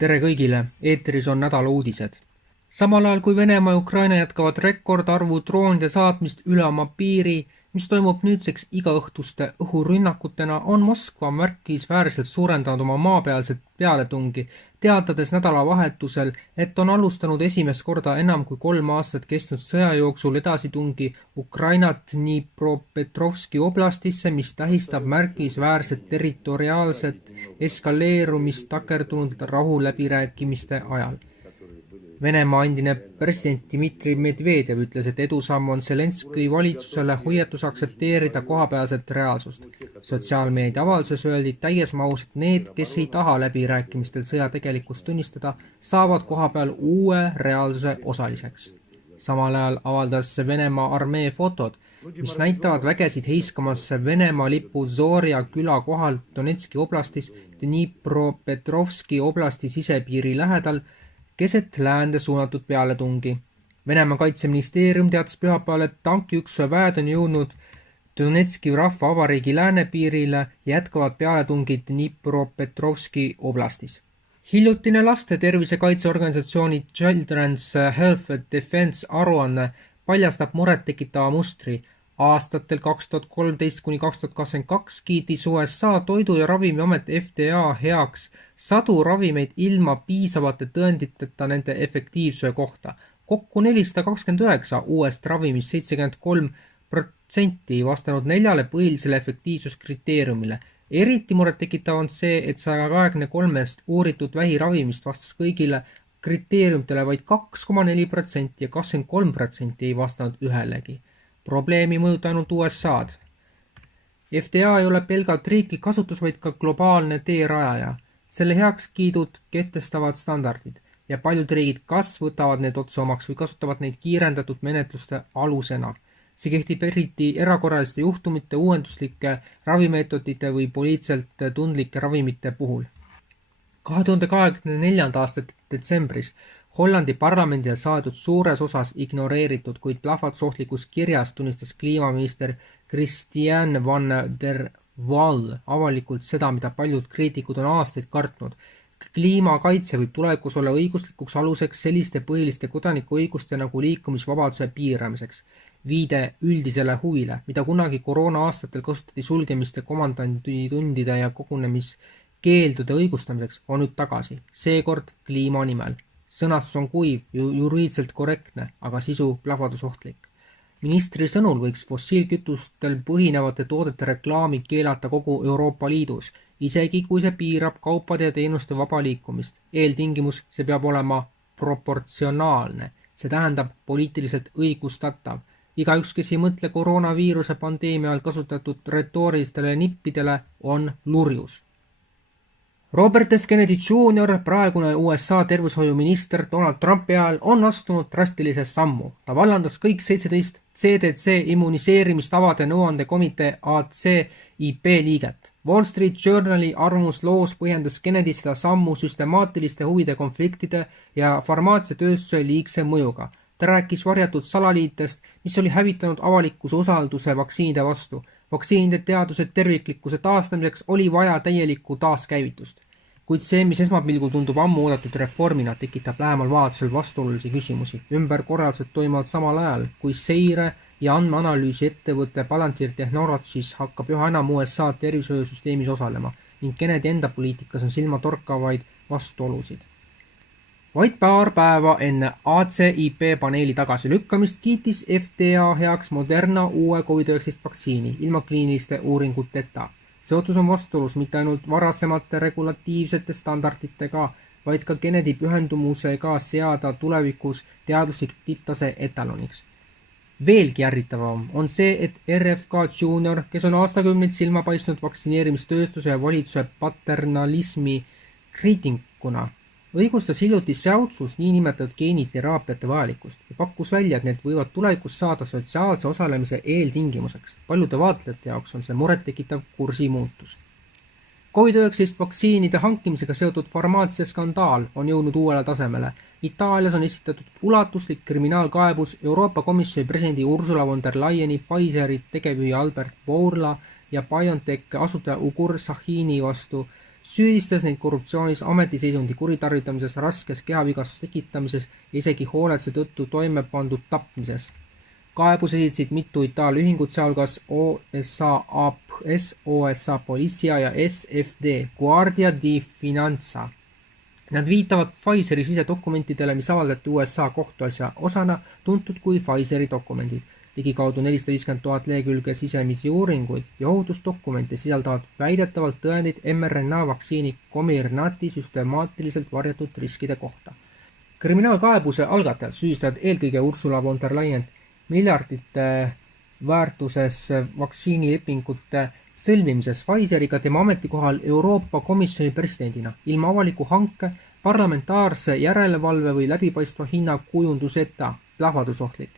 Tere kõigile, eetris on nädala uudised. Samal ajal kui Venemaa ja Ukraina jätkavad rekordarvu droonide saatmist üle oma piiri, mis toimub nüüdseks igaõhtuste õhurünnakutena, on Moskva märkimisväärselt suurendanud oma maapealset pealetungi, teatades nädalavahetusel, et on alustanud esimest korda enam kui 3 aastat kestnud sõja jooksul edasitungi Ukrainat Dnipropetrovski oblastisse, mis tähistab märkimisväärset territoriaalset eskaleerumist takerdunud rahuläbirääkimiste ajal. Venemaa endine president Dmitri Medvedev ütles, et edusamm on Zelenski valitsusele hoiatus aktsepteerida kohapealset reaalsust. Sotsiaalmeedia avalduses öeldi täies mahus, et need, kes ei taha läbirääkimistel sõja tegelikkust tunnistada, saavad kohapeal uue reaalsuse osaliseks. Samal ajal avaldas Venemaa armee fotod, mis näitavad vägesid heiskamas Venemaa lipu Zorja küla kohalt Donetski oblastis Dnipropetrovski oblasti sisepiiri lähedal, keset läände suunatud pealetungi. Venemaa kaitseministeerium teatas pühapäeval, et tankiüksuse väed on jõudnud Donetski rahvavabariigi läänepiirile ja jätkavad pealetungi Dnipropetrovski oblastis. Hiljutine laste tervisekaitseorganisatsiooni Children's Health Defense aruanne paljastab murettekitava mustri. Aastatel 2013–2022 kiitis USA Toidu- ja Ravimiamet FDA heaks 100 ravimeid ilma piisavate tõenditeta nende efektiivsuse kohta. Kokku 429 uuest ravimist 73% vastanud 4 põhilisele efektiivsuskriteeriumile. Eriti murettekitav on see, et 123 uuritud vähiravimist vastas kõigile kriteeriumitele vaid 2,4% ja 23% ei vastanud ühelegi. Probleemi mõjuta ainult USA'd. FDA ei ole pelgalt riiklik asutus, vaid ka globaalne teerajaja. Selle heakskiidud kehtestavad standardid ja paljud riigid kas võtavad need otsa omaks või kasutavad neid kiirendatud menetluste alusena. See kehtib eriti erakorraliste juhtumite, uuenduslike ravimeetodite või poliitselt tundlike ravimite puhul. 2024. aasta detsembris Hollandi parlamendile saadud suures osas ignoreeritud, kuid plahvatusohtlikus kirjas tunnistas kliimaminister Christian van der Waal avalikult seda, mida paljud kriitikud on aastaid kartnud. Kliimakaitse võib tulevikus olla õiguslikuks aluseks selliste põhiliste kodanikuõiguste nagu liikumisvabaduse piiramiseks. Viide üldisele huvile, mida kunagi koroona aastatel kasutati sulgemiste, komandantitundide ja kogunemiskeeldude õigustamiseks, on nüüd tagasi. Seekord kliima nimel. Sõnastus on kuiv, juriidselt korrektne, aga sisu plahvatusohtlik. Ministri sõnul võiks fossiilkütustel põhinevate toodete reklaami keelata kogu Euroopa Liidus, isegi kui see piirab kaupade ja teenuste vaba liikumist. Eeltingimus, see peab olema proportsionaalne, see tähendab poliitiliselt õigustatav. Igaüks, kes ei mõtle koroonaviiruse pandeemia all kasutatud retoorilistele nippidele, on lurjus. Robert F. Kennedy Jr., praegune USA tervishoiuminister Donald Trumpi ajal, on astunud drastilise sammu. Ta vallandas kõik 17 CDC immuniseerimistavade nõuandekomitee ACIP liiget. Wall Street Journali arvamusloos põhjendas Kennedy seda sammu süstemaatiliste huvide konfliktide ja farmaatsiatööstuse liigse mõjuga. Ta rääkis varjatud salaliitest, mis oli hävitanud avalikkuse usalduse vaktsiinide vastu. Vaktsiinide teaduse terviklikkuse taastamiseks oli vaja täielikku taaskäivitust. Kuid see, mis esmapilgul tundub ammu oodatud reformina, tekitab lähemal vaatusel vastuolulisi küsimusi. Ümberkorraldused toimuvad samal ajal, kui seire ja andmeanalüüsi ettevõtte Palantir Technologies hakkab üha enam USA tervishoiusüsteemis osalema ning Kennedy enda poliitikas on silmatorkavaid vastuolusid. Vaid paar päeva enne ACIP paneeli tagasilükkamist kiitis FDA heaks Moderna uue COVID-19 vaktsiini ilma kliiniliste uuringuteta. See otsus on vastuolus mitte ainult varasemate regulatiivsete standarditega, vaid ka Kennedy pühendumusega seada tulevikus teaduslik tipptase etaloniks. Veelgi ärritavam on see, et RFK Jr., kes on aastakümneid silma paistnud vaktsineerimistööstuse ja valitsuse paternalismi kriitikuna, õigustas hiljuti säutsust niinimetatud geeniteraapiate vajalikkust ja pakkus välja, et need võivad tulevikus saada sotsiaalse osalemise eeltingimuseks. Paljude vaatlejate jaoks on see murettekitav kursimuutus. COVID-19 vaktsiinide hankimisega seotud farmaatsiaskandaal on jõudnud uuele tasemele. Itaalias on esitatud ulatuslik kriminaalkaebus Euroopa Komisjoni presidendi Ursula von der Leyeni, Pfizeri tegevjuhi Albert Bourla ja BioNTech asutaja Ugur Sahini vastu süüdistas neid korruptsioonis, ametiseisundi kuritarvitamises, raskes kehavigastuse tekitamises ja isegi hooletse tõttu toime pandud tapmises. Kaebus esitasid mitu Itaalia ühingut, sealhulgas OSA Polizia ja SFD Guardia di Finanza. Nad viitavad Pfizeri sisedokumentidele, mis avaldati USA kohtuasja osana, tuntud kui Pfizeri dokumendid. Ligikaudu 450 000 lehekülge sisemisi uuringuid ja ohutusdokumente sisaldavad väidetavalt tõendid mRNA vaktsiini Comirnaty süstemaatiliselt varjatud riskide kohta. Kriminaalkaebuse algatajad süüdistavad eelkõige Ursula von der Leyen miljardite väärtuses vaktsiinilepingute sõlmimises Pfizeriga tema ametikohal Euroopa Komisjoni presidendina, ilma avaliku hanke, parlamentaarse järelevalve või läbipaistva hinnakujunduseta, plahvatusohtlik.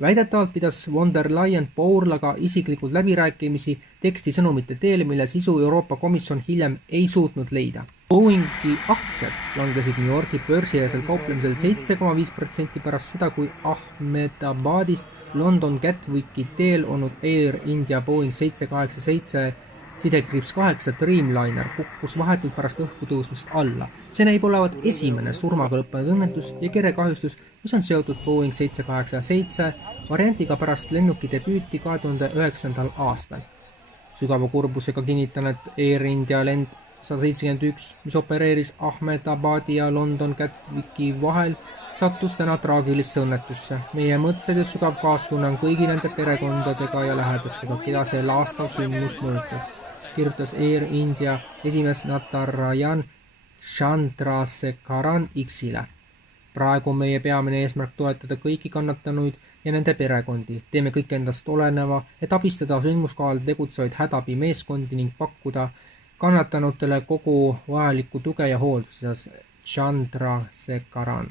Väidetavalt pidas von der Leyen Paulaga isiklikult läbirääkimisi teksti sõnumite teel, mille sisu Euroopa Komisjon hiljem ei suutnud leida. Boeingi aktsiad langesid New Yorki börsieelsel kauplemisel 7,5% pärast seda, kui Ahmedabadist London Gatwicki teel olnud Air India Boeing 787 /8 Dreamliner kukkus vahetult pärast õhku tõusmist alla. See näib olevat esimene surmaga lõppenud õnnetus ja kerekahjustus, mis on seotud Boeing 787 variantiga pärast lennuki debüüti 2009. aastal. Sügava kurbusega kinnitan, et Air India lend 171, mis opereeris Ahmedabadi ja London Gatwicki vahel, sattus täna traagilisse õnnetusse. Meie mõtted ja sügav kaastunne on kõigi nende perekondadega ja lähedastega, keda see laastav sündmus mõjutas, kirjutas Air India esimees Natarajan Chandrasekaran X-ile. Praegu on meie peamine eesmärk toetada kõiki kannatanuid ja nende perekondi. Teeme kõik endast oleneva, et abistada sündmuskohal tegutsevaid hädabimeeskondi ning pakkuda kannatanutele kogu vajalikku tuge ja hooldusest, Chandrasekaran.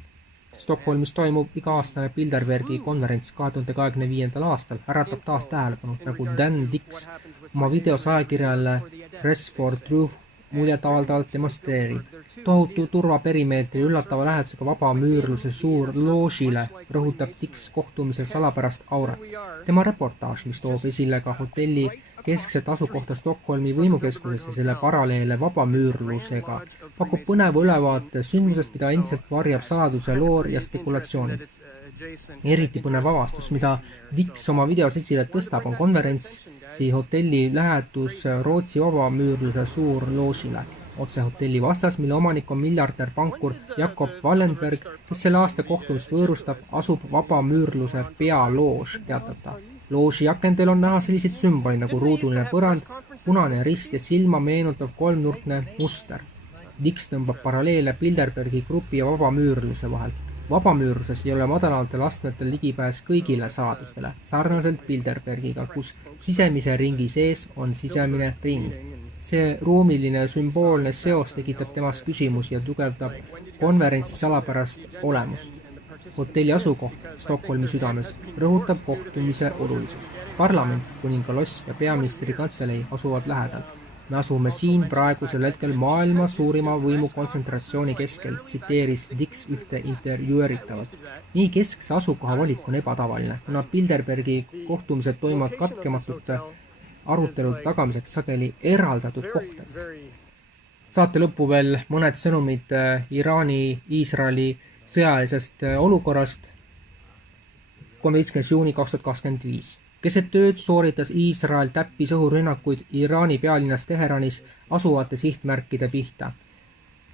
Stockholmis toimub iga-aastane Bilderbergi konverents 2025. aastal äratab taas tähelepanu, nagu Dan Dix oma videos ajakirjale Press for Truth muljetavaldavalt demonstreerib. Tohutu turvaperimeetri üllatava lähedusega vaba müürluse suur loožile rõhutab Dix kohtumisel salapärast aurat. Tema reportaaž, mis toob esile ka hotelli keskset asukohta Stockholmi võimukeskuses ja selle paralleele vaba müürlusega, pakub põneva ülevaate sündmusest, mida endiselt varjab saladuse loor ja spekulatsioonid. Eriti põnev avastus, mida Dix oma videos esile tõstab, on konverentsi hotelli lähedus Rootsi vaba müürluse suur loožile. Otse hotelli vastas, mille omanik on miljardär pankur Jakob Wallenberg, kes selle aasta kohtumist võõrustab, asub vaba müürluse pealoož, teatab ta. Looži akendel on näha selliseid sümboli nagu ruuduline põrand, punane rist ja silma meenutav kolmnurkne muster. Dix tõmbab paralleele Bilderbergi grupi ja vaba müürluse vahel. Vabamüürluses ei ole madalamatel astmetel ligipääs kõigile saladustele, sarnaselt Bilderbergiga, kus sisemise ringi sees on sisemine ring. See ruumiline sümboolne seos tekitab temas küsimusi ja tugevdab konverentsi salapärast olemust. Hotelli asukoht Stockholmi südames rõhutab kohtumise olulisust. Parlament, kuningaloss ja peaministri kantselei asuvad lähedal. Me asume siin praegusel hetkel maailma suurima võimu kontsentratsiooni keskel, tsiteeris Dix ühte intervjueeritavalt. Nii keskse asukoha valik on ebatavaline, kuna Bilderbergi kohtumised toimuvad katkematute arutelude tagamiseks sageli eraldatud kohtades. Saate lõppu veel mõned sõnumid Iraani-Iisraeli sõjalisest olukorrast 13. juuni 2025. Keset tööd sooritas Iisrael täppis õhurünnakuid Iraani pealinnas Teheranis asuvate sihtmärkide pihta.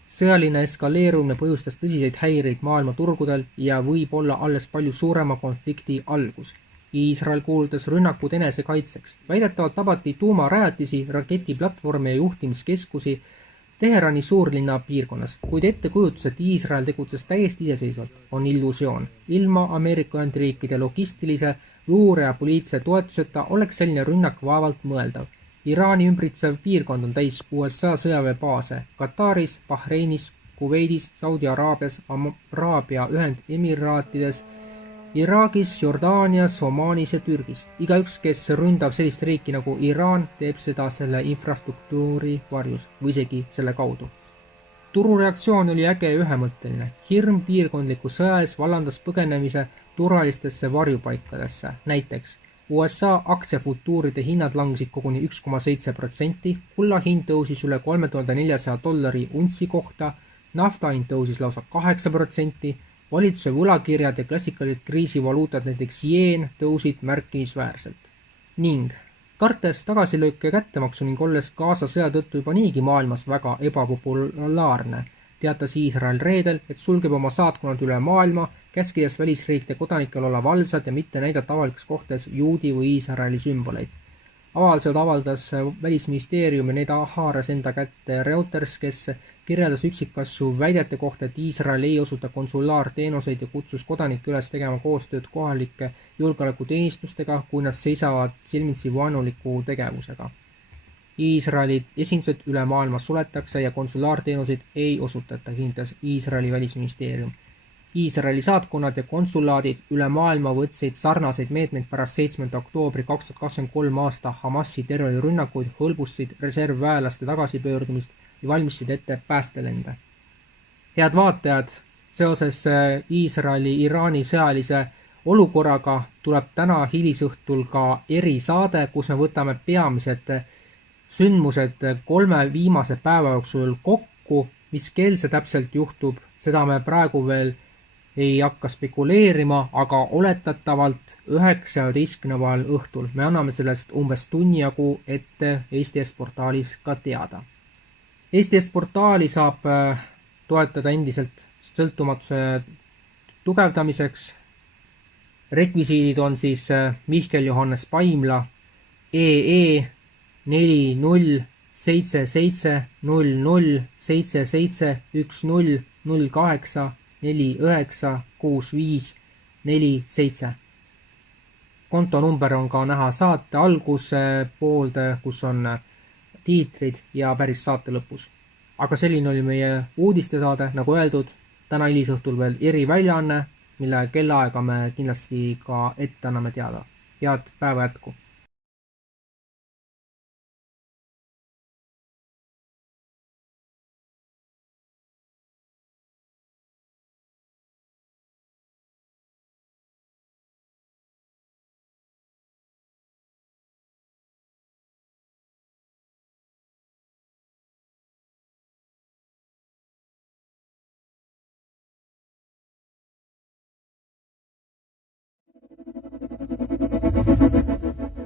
Sõjaline eskaleerumine põhjustas tõsiseid häireid maailma turgudel ja võib olla alles palju suurema konflikti algus. Iisrael kuulutas rünnakud enesekaitseks. Väidetavalt tabati tuumarajatisi, raketiplatvorme ja juhtimiskeskusi Teherani suurlinna piirkonnas, kuid ettekujutus, et Iisrael tegutses täiesti iseseisvalt, on illusioon. Ilma Ameerika Ühendriikide logistilise, luure ja poliitilise toetuseta oleks selline rünnak vaevalt mõeldav. Iraani ümbritsev piirkond on täis USA sõjaväebaase Kataris, Bahreinis, Kuveidis, Saudi Araabias, Araabia Ühendemiraatides, Iraagis, Jordaanias, Omaanis ja Türgis. Igaüks, kes ründab sellist riiki nagu Iraan, teeb seda selle infrastruktuuri varjus või isegi selle kaudu. Turureaktsioon oli äge ja ühemõtteline. Hirm piirkondliku sõja ees vallandas põgenemise turvalistesse varjupaikadesse. Näiteks USA aktsiafutuuride hinnad langesid koguni 1,7%, kulla hind tõusis üle $3400 untsi kohta, nafta hind tõusis lausa 8%, valitsuse võlakirjad ja klassikalised kriisivaluutad, näiteks jeen, tõusid märkimisväärselt. Ning kartes tagasilööke kättemaksu ning olles Gaza sõja tõttu juba niigi maailmas väga ebapopulaarne, teatas Iisrael reedel, et sulgeb oma saatkonnad üle maailma, käskides välisriikide kodanikel olla valvsad ja mitte näidata avalikes kohtades juudi või Iisraeli sümboleid. Avaldused avaldas välisministeerium ja neid haaras enda kätte Reuters, kes kirjeldas üksikasju väidete kohta, et Iisrael ei osuta konsulaarteenuseid ja kutsus kodanikke üles tegema koostööd kohalike julgeolekuteenistustega, kui nad seisavad silmitsi vaenuliku tegevusega. Iisraeli esindused üle maailma suletakse ja konsulaarteenuseid ei osutata, kinnitas Iisraeli välisministeerium. Iisraeli saatkonnad ja konsulaadid üle maailma võtsid sarnaseid meetmeid pärast 7. oktoobri 2023 aasta Hamasi terrorirünnakuid, hõlbustasid reservväelaste tagasipöördumist ja valmistasid ette päästelende. Head vaatajad, seoses Iisraeli-Iraani sõjalise olukorraga tuleb täna hilisõhtul ka erisaade, kus me võtame peamised sündmused 3 viimase päeva jooksul kokku, mis kell see täpselt juhtub, seda me praegu veel ei hakka spekuleerima, aga oletatavalt 19. õhtul. Me anname sellest umbes tunni jagu ette Eesti S-portaalis ka teada. Eesti S-portaali saab toetada endiselt sõltumatuse tugevdamiseks. Rekvisiidid on siis Mihkel Johannes Paimla, EE 4077 00 77 10 08 49 65 47. Kontonumber on ka näha saate alguse poolde, kus on tiitrid ja päris saate lõpus. Aga selline oli meie uudistesaade, nagu öeldud, täna hilisõhtul veel eriväljaanne, mille kellaaega me kindlasti ka ette anname teada. Head päeva jätku!